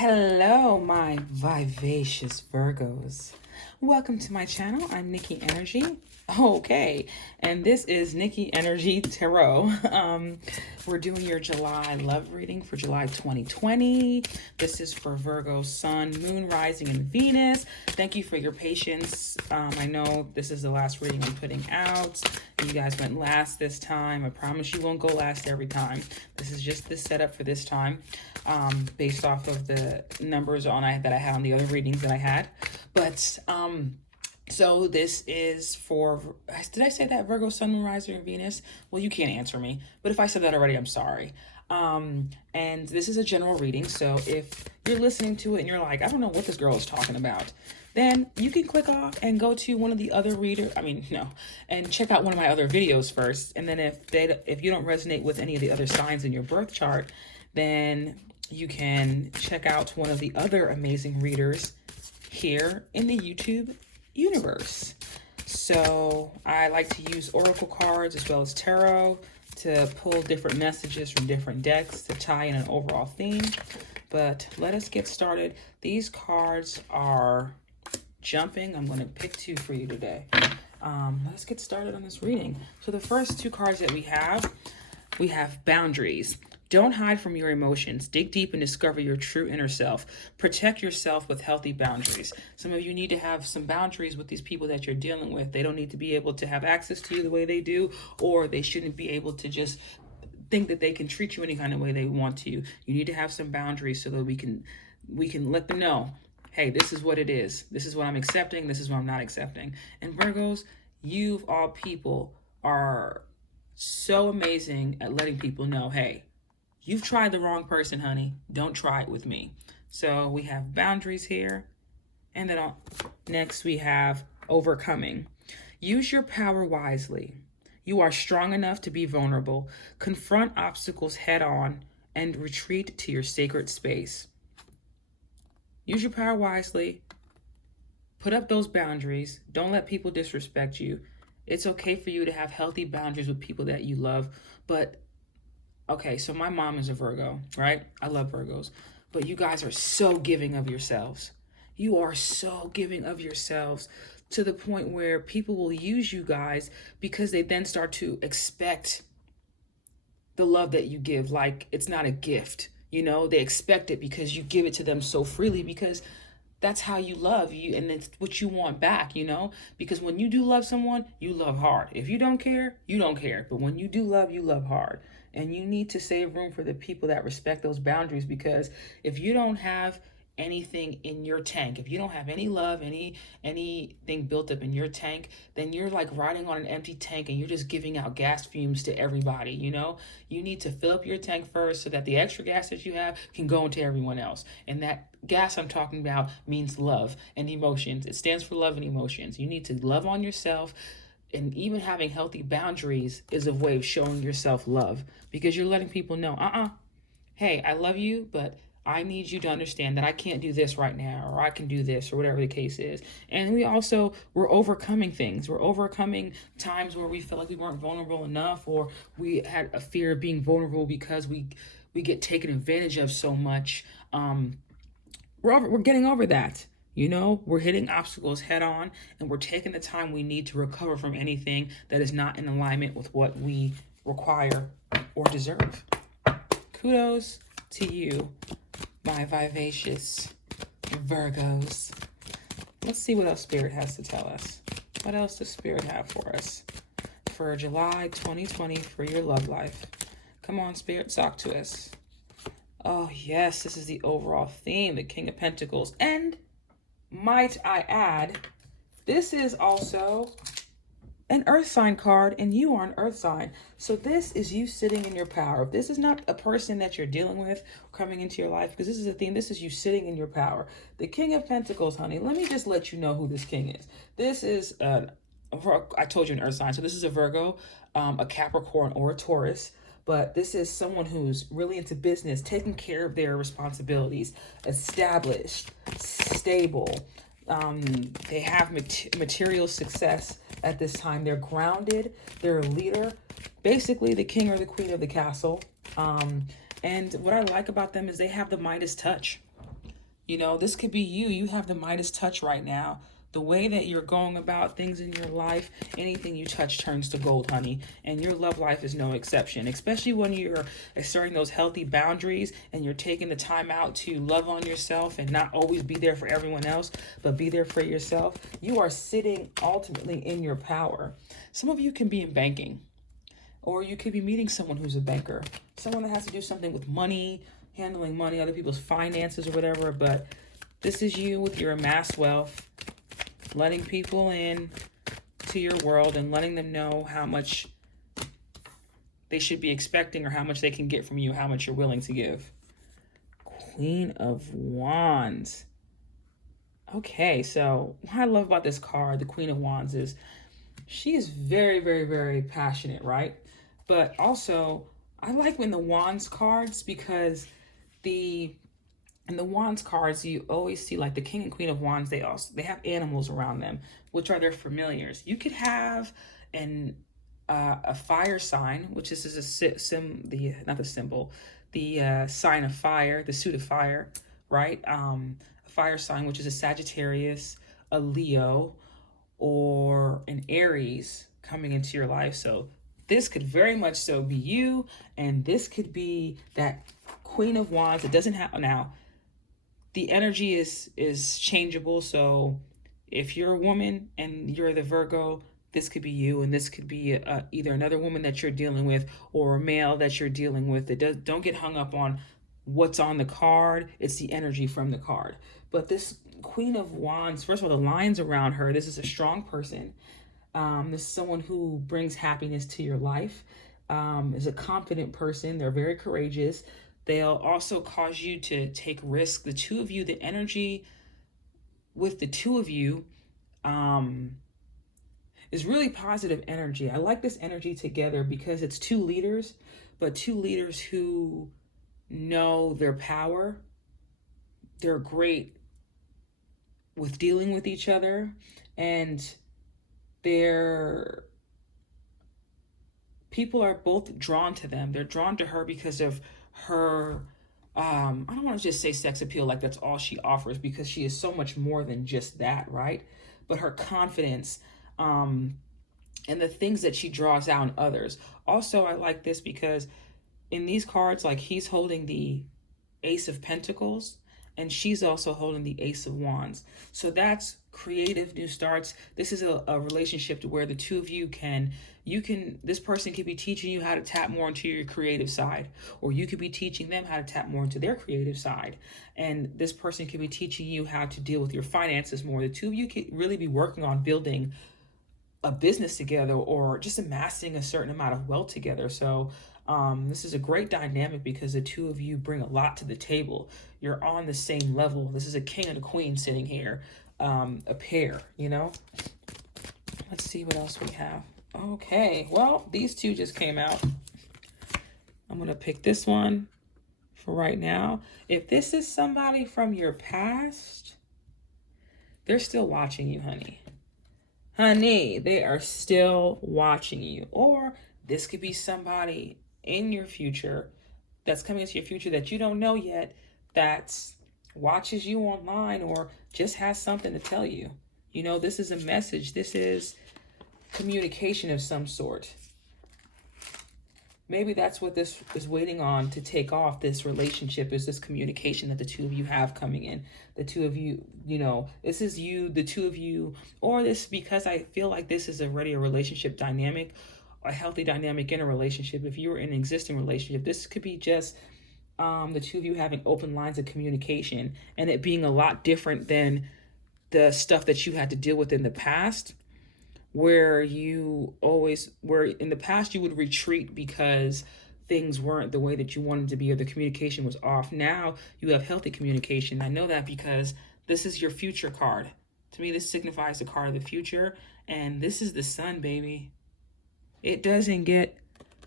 Hello, my vivacious Virgos. Welcome to my channel. I'm Nikki Energy. Okay, and this is Nikki Energy Tarot. We're doing your July love reading for July 2020. This is for Virgo, Sun, Moon, Rising, and Venus. Thank you for your patience. I know this is the last reading I'm putting out. You guys went last this time. I promise you won't go last every time. This is just the setup for this time, based off of the numbers that I had on the other readings that I had. But so this is for, did I say that Virgo, Sun, Moon, Rising, and Venus? Well, you can't answer me, but if I said that already, I'm sorry. And this is a general reading, so if you're listening to it and you're like, I don't know what this girl is talking about, then you can click off and go to one of the other and check out one of my other videos first. And then if you don't resonate with any of the other signs in your birth chart, then you can check out one of the other amazing readers here in the YouTube universe. So I like to use oracle cards as well as tarot to pull different messages from different decks to tie in an overall theme. But let us get started. These cards are jumping. I'm going to pick two for you today. Let's get started on this reading. So the first two cards that we have boundaries. Don't hide from your emotions. Dig deep and discover your true inner self. Protect yourself with healthy boundaries. Some of you need to have some boundaries with these people that you're dealing with. They don't need to be able to have access to you the way they do, or they shouldn't be able to just think that they can treat you any kind of way they want to. You need to have some boundaries so that we can let them know, hey, this is what it is. This is what I'm accepting. This is what I'm not accepting. And Virgos, you of all people are so amazing at letting people know, hey, you've tried the wrong person, honey. Don't try it with me. So we have boundaries here. And then next we have overcoming. Use your power wisely. You are strong enough to be vulnerable. Confront obstacles head on and retreat to your sacred space. Use your power wisely. Put up those boundaries. Don't let people disrespect you. It's okay for you to have healthy boundaries with people that you love, but okay, so my mom is a Virgo, right? I love Virgos. But you guys are so giving of yourselves. You are so giving of yourselves to the point where people will use you guys because they then start to expect the love that you give. Like it's not a gift, they expect it because you give it to them so freely because that's how you love you, and it's what you want back, because when you do love someone, you love hard. If you don't care, you don't care. But when you do love, you love hard. And you need to save room for the people that respect those boundaries, because if you don't have anything in your tank, if you don't have any love, anything built up in your tank, then you're like riding on an empty tank and you're just giving out gas fumes to everybody. You need to fill up your tank first so that the extra gas that you have can go into everyone else. And that gas I'm talking about means love and emotions. It stands for love and emotions. You need to love on yourself. And even having healthy boundaries is a way of showing yourself love, because you're letting people know, hey, I love you, but I need you to understand that I can't do this right now, or I can do this, or whatever the case is. And we're overcoming things. We're overcoming times where we felt like we weren't vulnerable enough, or we had a fear of being vulnerable because we get taken advantage of so much. We're getting over that. We're hitting obstacles head on, and we're taking the time we need to recover from anything that is not in alignment with what we require or deserve. Kudos to you, my vivacious Virgos. Let's see what else Spirit has to tell us. What else does Spirit have for us for July 2020 for your love life? Come on, Spirit, talk to us. Oh, yes, this is the overall theme, the King of Pentacles. And might I add, this is also an earth sign card, and you are an earth sign. So this is you sitting in your power. If this is not a person that you're dealing with coming into your life, because this is a theme, this is you sitting in your power. The King of Pentacles, honey, let me just let you know who this king is. This is, I told you an earth sign. So this is a Virgo, a Capricorn, or a Taurus. But this is someone who's really into business, taking care of their responsibilities, established, stable. They have material success at this time. They're grounded. They're a leader. Basically, the king or the queen of the castle. And what I like about them is they have the Midas touch. You know, this could be you. You have the Midas touch right now. The way that you're going about things in your life, anything you touch turns to gold, honey. And your love life is no exception, especially when you're asserting those healthy boundaries and you're taking the time out to love on yourself and not always be there for everyone else, but be there for yourself. You are sitting ultimately in your power. Some of you can be in banking, or you could be meeting someone who's a banker, someone that has to do something with money, handling money, other people's finances or whatever. But this is you with your amassed wealth, letting people in to your world and letting them know how much they should be expecting or how much they can get from you, how much you're willing to give. Queen of Wands. Okay, so what I love about this card, the Queen of Wands, is she is very, very, very passionate, right? But also, I like when the Wands cards, because in the Wands cards, you always see like the King and Queen of Wands, they have animals around them, which are their familiars. You could have a fire sign, which is not the symbol, the sign of fire, the suit of fire, right? A fire sign, which is a Sagittarius, a Leo, or an Aries coming into your life. So this could very much so be you, and this could be that Queen of Wands. It doesn't have now. The energy is changeable. So if you're a woman and you're the Virgo, this could be you, and this could be either another woman that you're dealing with or a male that you're dealing with. Don't get hung up on what's on the card. It's the energy from the card. But this Queen of Wands, first of all, the lines around her, this is a strong person. This is someone who brings happiness to your life, is a confident person. They're very courageous. They'll also cause you to take risks. The two of you, the energy with the two of you is really positive energy. I like this energy together because it's two leaders, but two leaders who know their power. They're great with dealing with each other, and people are both drawn to them. They're drawn to her because of her I don't want to just say sex appeal like that's all she offers, because she is so much more than just that, right? But her confidence, and the things that she draws out in others. Also, I like this because in these cards, like, he's holding the Ace of Pentacles and she's also holding the Ace of Wands. So that's creative new starts. This is a relationship to where the two of you this person could be teaching you how to tap more into your creative side, or you could be teaching them how to tap more into their creative side. And this person could be teaching you how to deal with your finances more. The two of you could really be working on building a business together, or just amassing a certain amount of wealth together. So this is a great dynamic because the two of you bring a lot to the table. You're on the same level. This is a king and a queen sitting here, a pair, you know? Let's see what else we have. Okay, well, these two just came out. I'm going to pick this one for right now. If this is somebody from your past, they're still watching you, honey. Honey, they are still watching you. Or this could be somebody in your future that's coming into your future that you don't know yet, that watches you online or just has something to tell you. You know, this is a message. This is communication of some sort. Maybe that's what this is waiting on to take off, this relationship, is this communication that the two of you have coming in. The two of you, you know, this is you, the two of you, or this, because I feel like this is already a relationship dynamic, a healthy dynamic in a relationship. If you were in an existing relationship, this could be just the two of you having open lines of communication, and it being a lot different than the stuff that you had to deal with in the past, where in the past you would retreat because things weren't the way that you wanted to be, or the communication was off. Now you have healthy communication. I know that because this is your future card. To me, this signifies the card of the future, and this is the sun, baby. It doesn't get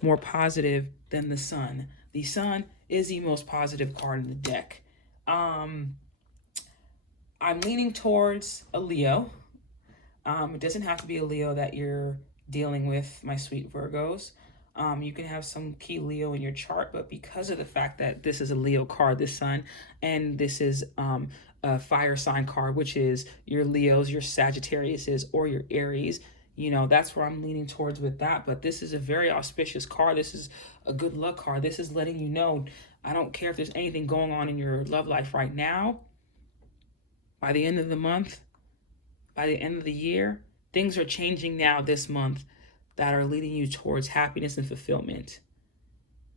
more positive than the sun. The sun is the most positive card in the deck. I'm leaning towards a Leo. It doesn't have to be a Leo that you're dealing with, my sweet Virgos. You can have some key Leo in your chart, but because of the fact that this is a Leo card, this sun, and this is a fire sign card, which is your Leos, your Sagittariuses, or your Aries, that's where I'm leaning towards with that. But this is a very auspicious card. This is a good luck card. This is letting you know, I don't care if there's anything going on in your love life right now. By the end of the month, by the end of the year, things are changing now this month that are leading you towards happiness and fulfillment.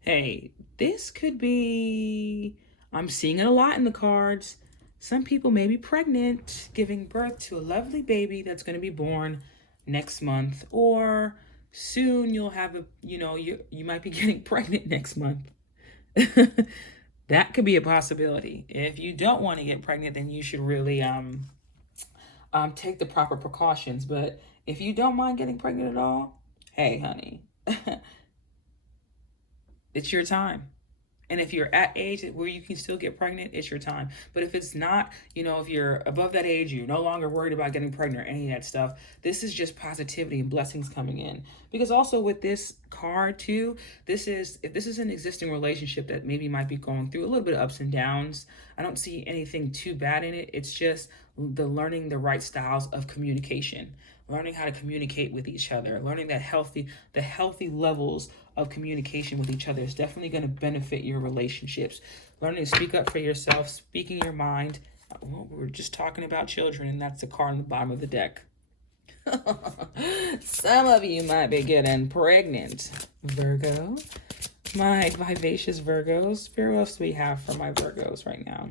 Hey, this could be, I'm seeing it a lot in the cards. Some people may be pregnant, giving birth to a lovely baby that's going to be born next month, or soon you'll have you might be getting pregnant next month. That could be a possibility. If you don't want to get pregnant, then you should really take the proper precautions. But if you don't mind getting pregnant at all, hey, honey, it's your time. And if you're at age where you can still get pregnant, it's your time. But if it's not, if you're above that age, you're no longer worried about getting pregnant or any of that stuff. This is just positivity and blessings coming in. Because also with this card too, if this is an existing relationship that maybe might be going through a little bit of ups and downs, I don't see anything too bad in it. It's just the learning the right styles of communication, learning how to communicate with each other, learning the healthy levels of communication with each other is definitely going to benefit your relationships. Learning to speak up for yourself, speaking your mind. Well, we're just talking about children, and that's the card on the bottom of the deck. Some of you might be getting pregnant, Virgo. My vivacious Virgos. What else do we have for my Virgos right now?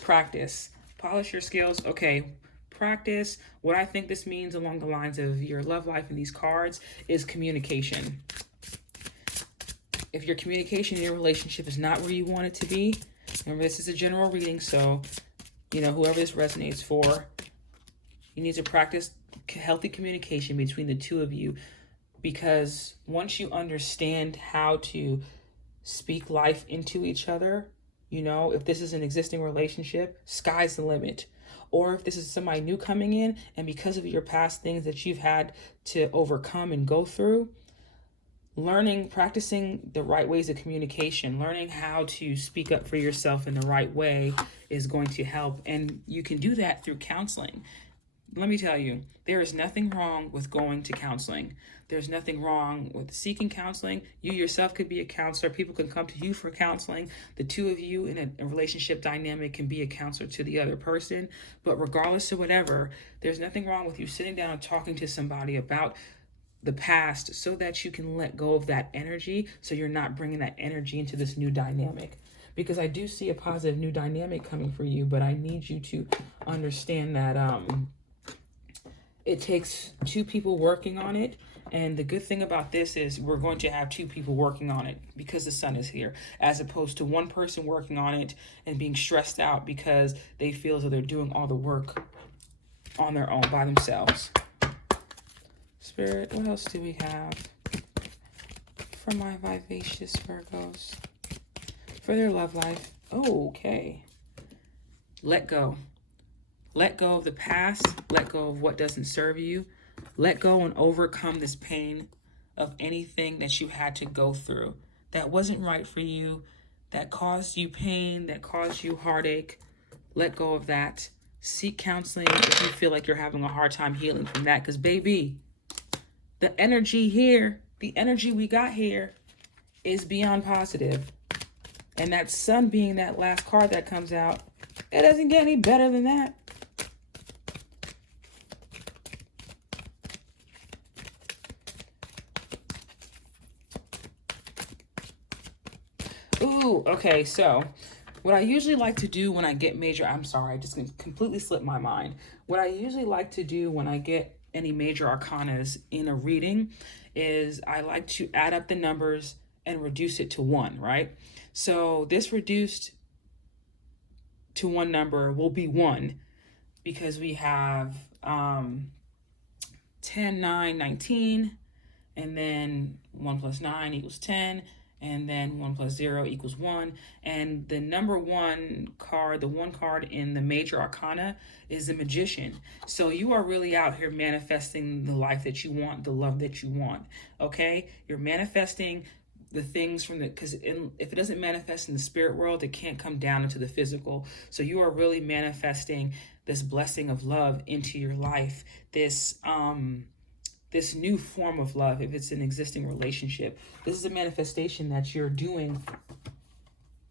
Practice. Polish your skills. Okay. Practice. What I think this means along the lines of your love life and these cards is communication. If your communication in your relationship is not where you want it to be, remember this is a general reading, so whoever this resonates for, you need to practice healthy communication between the two of you, because once you understand how to speak life into each other, if this is an existing relationship, sky's the limit. Or if this is somebody new coming in, and because of your past things that you've had to overcome and go through, practicing the right ways of communication, learning how to speak up for yourself in the right way is going to help. And you can do that through counseling. Let me tell you, there is nothing wrong with going to counseling. There's nothing wrong with seeking counseling. You yourself could be a counselor. People can come to you for counseling. The two of you in a relationship dynamic can be a counselor to the other person. But regardless of whatever, there's nothing wrong with you sitting down and talking to somebody about the past so that you can let go of that energy, so you're not bringing that energy into this new dynamic. Because I do see a positive new dynamic coming for you, but I need you to understand that it takes two people working on it. And the good thing about this is we're going to have two people working on it because the sun is here, as opposed to one person working on it and being stressed out because they feel as though they're doing all the work on their own by themselves. Spirit, what else do we have for my vivacious Virgos? For their love life. Oh, okay. Let go. Let go of the past. Let go of what doesn't serve you. Let go and overcome this pain of anything that you had to go through that wasn't right for you, that caused you pain, that caused you heartache. Let go of that. Seek counseling if you feel like you're having a hard time healing from that. Because, baby, the energy here, the energy we got here is beyond positive. And that sun being that last card that comes out, it doesn't get any better than that. Ooh, okay, so what I usually like to do when I get major, I'm sorry, I just completely slipped my mind. What I usually like to do when I get any major arcanas in a reading is I like to add up the numbers and reduce it to one, right? So this reduced to one number will be 1 because we have 10, 9, 19, and then 1 plus 9 equals 10. and then 1 plus 0 equals 1. And the number one card, the one card in the major arcana, is the Magician. So you are really out here manifesting the life that you want, the love that you want. Okay, you're manifesting the things from the, because if it doesn't manifest in the spirit world, it can't come down into the physical. So you are really manifesting this blessing of love into your life, this this new form of love. If it's an existing relationship, this is a manifestation that you're doing,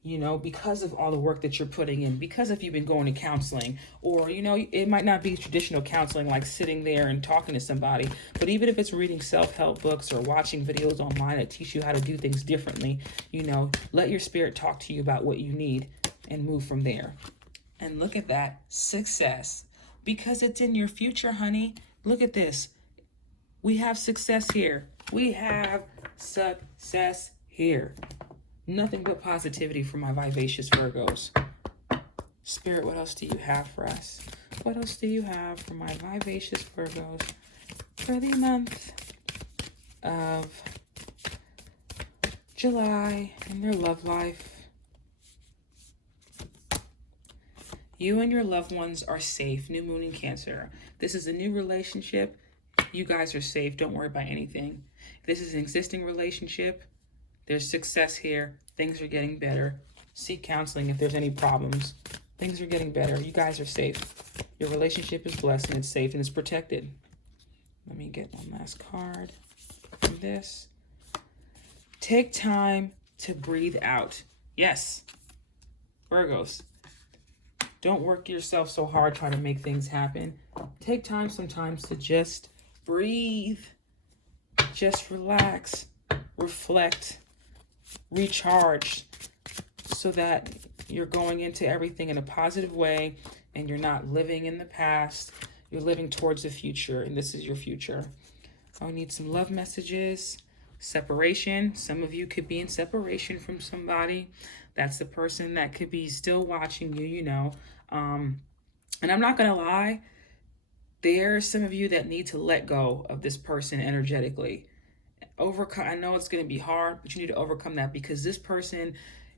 you know, because of all the work that you're putting in, because if you've been going to counseling, or, you know, it might not be traditional counseling, like sitting there and talking to somebody, but even if it's reading self-help books or watching videos online that teach you how to do things differently, you know, let your spirit talk to you about what you need and move from there. And look at that, success, because it's in your future, honey. Look at this. We have success here. We have success here. Nothing but positivity for my vivacious Virgos. Spirit, what else do you have for us? What else do you have for my vivacious Virgos for the month of July in their love life? You and your loved ones are safe. New moon in Cancer. This is a new relationship. You guys are safe. Don't worry about anything. If this is an existing relationship, there's success here. Things are getting better. Seek counseling if there's any problems. Things are getting better. You guys are safe. Your relationship is blessed and it's safe and it's protected. Let me get one last card from this. Take time to breathe out. Yes, Virgos. Don't work yourself so hard trying to make things happen. Take time sometimes to just breathe. Just relax. Reflect. Recharge. So that you're going into everything in a positive way and you're not living in the past. You're living towards the future, and this is your future. I need some love messages. Separation. Some of you could be in separation from somebody. That's the person that could be still watching you, you know. And I'm not going to lie. There's some of you that need to let go of this person energetically. I know it's going to be hard, but you need to overcome that, because this person,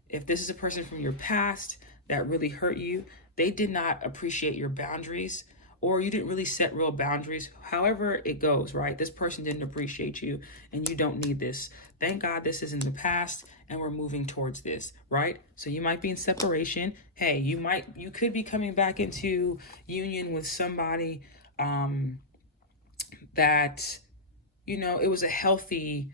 if this is a person from your past that really hurt you, they did not appreciate your boundaries, or you didn't really set real boundaries. However it goes, right? This person didn't appreciate you, and you don't need this. Thank God this is in the past and we're moving towards this, right? So you might be in separation. Hey, you could be coming back into union with somebody that, you know, it was a healthy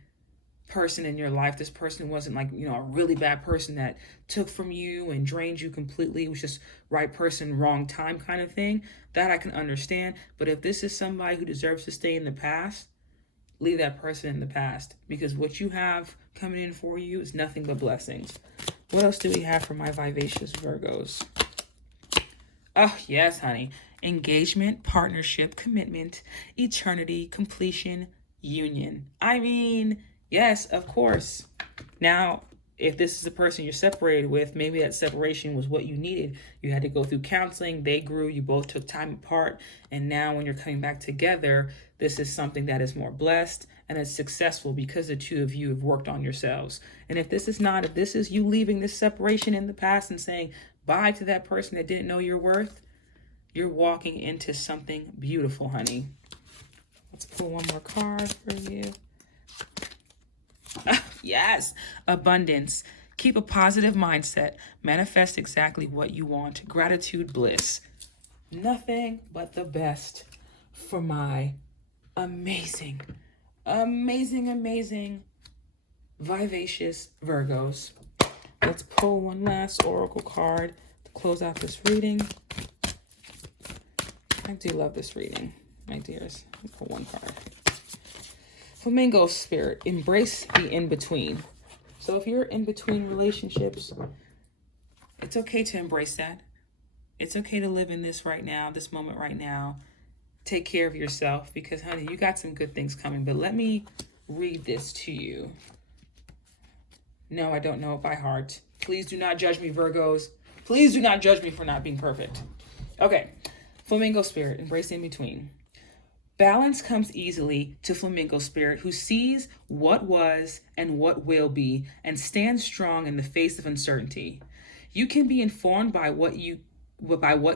person in your life. This person wasn't like, you know, a really bad person that took from you and drained you completely. It was just right person, wrong time kind of thing. That I can understand. But if this is somebody who deserves to stay in the past, leave that person in the past, because what you have coming in for you is nothing but blessings. What else do we have for my vivacious Virgos? Oh, yes, honey. Engagement, partnership, commitment, eternity, completion, union. I mean, yes, of course. Now, if this is a person you're separated with, maybe that separation was what you needed. You had to go through counseling. They grew. You both took time apart. And now when you're coming back together, this is something that is more blessed and is successful because the two of you have worked on yourselves. And if this is you leaving this separation in the past and saying bye to that person that didn't know your worth, you're walking into something beautiful, honey. Let's pull one more card for you. Yes, abundance. Keep a positive mindset. Manifest exactly what you want. Gratitude, bliss. Nothing but the best for my amazing, amazing, amazing, vivacious Virgos. Let's pull one last oracle card to close out this reading. I do love this reading, my dears. Let's pull one card. Flamingo spirit, embrace the in-between. So if you're in between relationships, it's okay to embrace that. It's okay to live in this right now, this moment right now. Take care of yourself, because, honey, you got some good things coming. But let me read this to you. No, I don't know it by heart. Please do not judge me, Virgos. Please do not judge me for not being perfect. Okay. Flamingo spirit, embrace the in-between. Balance comes easily to Flamingo Spirit, who sees what was and what will be and stands strong in the face of uncertainty. You can be informed by what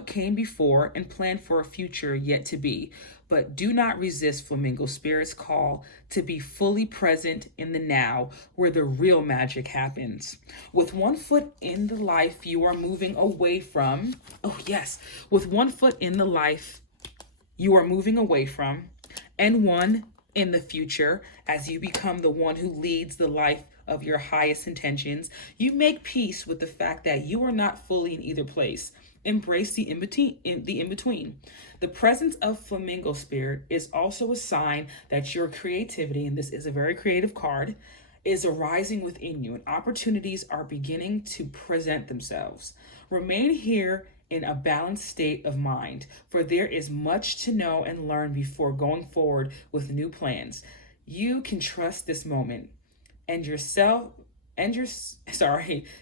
came before and plan for a future yet to be, but do not resist Flamingo Spirit's call to be fully present in the now where the real magic happens. With one foot in the life you are moving away from, with one foot in the life you are moving away from, and one in the future as you become the one who leads the life of your highest intentions, you make peace with the fact that you are not fully in either place. Embrace the in-between. The presence of Flamingo Spirit is also a sign that your creativity, and this is a very creative card, is arising within you and opportunities are beginning to present themselves. Remain here in a balanced state of mind, for there is much to know and learn before going forward with new plans. You can trust this moment and yourself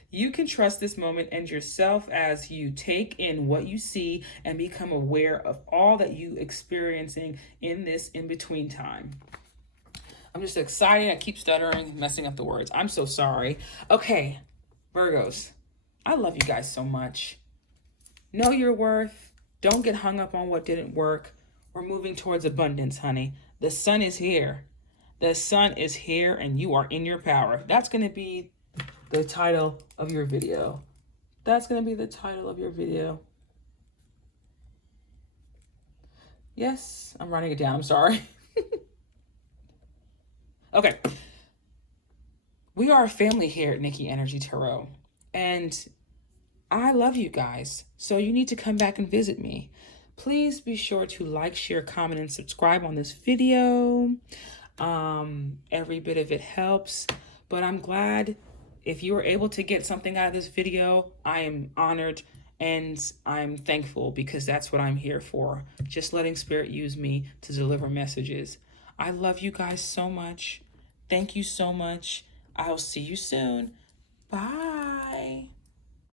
you can trust this moment and yourself as you take in what you see and become aware of all that you experiencing in this in-between time. I'm just excited. I keep stuttering, messing up the words. I'm so sorry. Okay, Virgos, I love you guys so much. Know your worth. Don't get hung up on what didn't work. We're moving towards abundance, honey. The sun is here. The sun is here and you are in your power. That's going to be the title of your video. That's going to be the title of your video. Yes, I'm writing it down. I'm sorry. Okay. We are a family here at Nikki Energy Tarot. And I love you guys. So you need to come back and visit me. Please be sure to like, share, comment, and subscribe on this video. Every bit of it helps, but I'm glad if you were able to get something out of this video. I am honored and I'm thankful because that's what I'm here for. Just letting Spirit use me to deliver messages. I love you guys so much. Thank you so much. I'll see you soon. Bye.